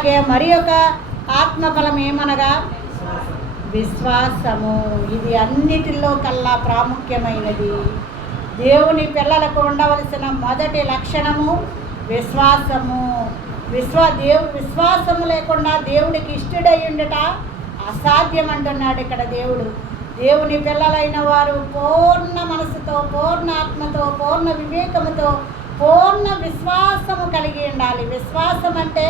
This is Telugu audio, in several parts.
మరి ఒక ఆత్మఫలం ఏమనగా విశ్వాసము. ఇది అన్నిటిలో కల్లా ప్రాముఖ్యమైనది. దేవుని పిల్లలకు ఉండవలసిన మొదటి లక్షణము విశ్వాసము. విశ్వాసము లేకుండా దేవుడికి ఇష్టడై ఉండట అసాధ్యం అంటున్నాడు ఇక్కడ దేవుడు. దేవుని పిల్లలైన వారు పూర్ణ మనసుతో, పూర్ణ ఆత్మతో, పూర్ణ వివేకముతో, పూర్ణ విశ్వాసము కలిగి ఉండాలి. విశ్వాసం అంటే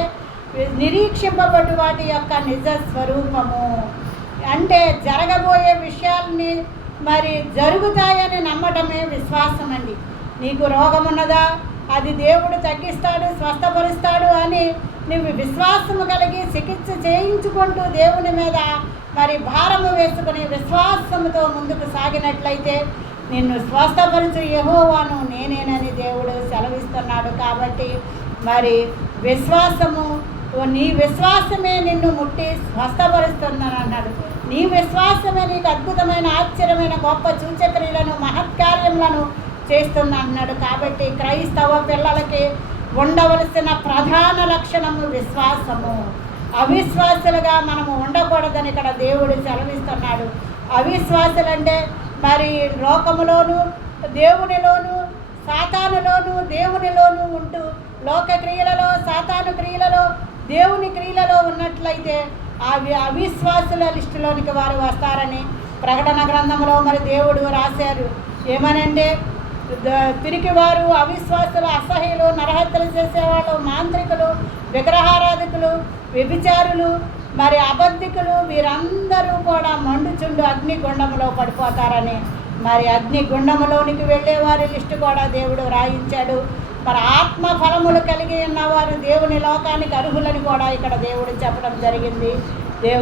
నిరీక్షింపబడి వాటి యొక్క నిజ స్వరూపము. అంటే జరగబోయే విషయాల్ని మరి జరుగుతాయని నమ్మటమే విశ్వాసం అండి. నీకు రోగం ఉన్నదా, అది దేవుడు తగ్గిస్తాడు, స్వస్థపరుస్తాడు అని నువ్వు విశ్వాసము కలిగి చికిత్స చేయించుకుంటూ దేవుని మీద మరి భారము వేసుకుని విశ్వాసముతో ముందుకు సాగినట్లయితే నిన్ను స్వస్థపరచు యెహోవాను నేనేనని దేవుడు సెలవిస్తున్నాడు. కాబట్టి మరి విశ్వాసము, నీ విశ్వాసమే నిన్ను ముట్టి స్వస్థపరుస్తుందని అన్నాడు. నీ విశ్వాసమే నీకు అద్భుతమైన, ఆశ్చర్యమైన, గొప్ప సూచక్రియలను, మహత్కార్యములను చేస్తుంది అన్నాడు. కాబట్టి క్రైస్తవ పిల్లలకి ఉండవలసిన ప్రధాన లక్షణము విశ్వాసము. అవిశ్వాసులుగా మనము ఉండకూడదని ఇక్కడ దేవుడు సెలవిస్తున్నాడు. అవిశ్వాసులంటే మరి లోకములోను, దేవునిలోను, సాతానులోను, దేవునిలోను ఉంటూ లోక క్రియలలో, సాతాను క్రియలలో, దేవుని క్రియలలో ఉన్నట్లయితే అవిశ్వాసుల లిస్టులోనికి వారు వస్తారని ప్రకటన గ్రంథంలో మరి దేవుడు రాశారు. ఏమనంటే పిరికివారు, అవిశ్వాసులు, అసహ్యులు, నరహత్యలు చేసేవాళ్ళు, మాంత్రికులు, విగ్రహారాధికులు, వ్యభిచారులు, మరి అబద్ధికులు, వీరందరూ కూడా మండుచుండు అగ్నిగుండంలో పడిపోతారని మరి అగ్నిగుండంలోనికి వెళ్ళే వారి లిస్టు కూడా దేవుడు రాయించాడు. మరి ఆత్మ ఫలములు కలిగి ఉన్నవారు దేవుని లోకానికి అర్హులని కూడా ఇక్కడ దేవుడు చెప్పడం జరిగింది.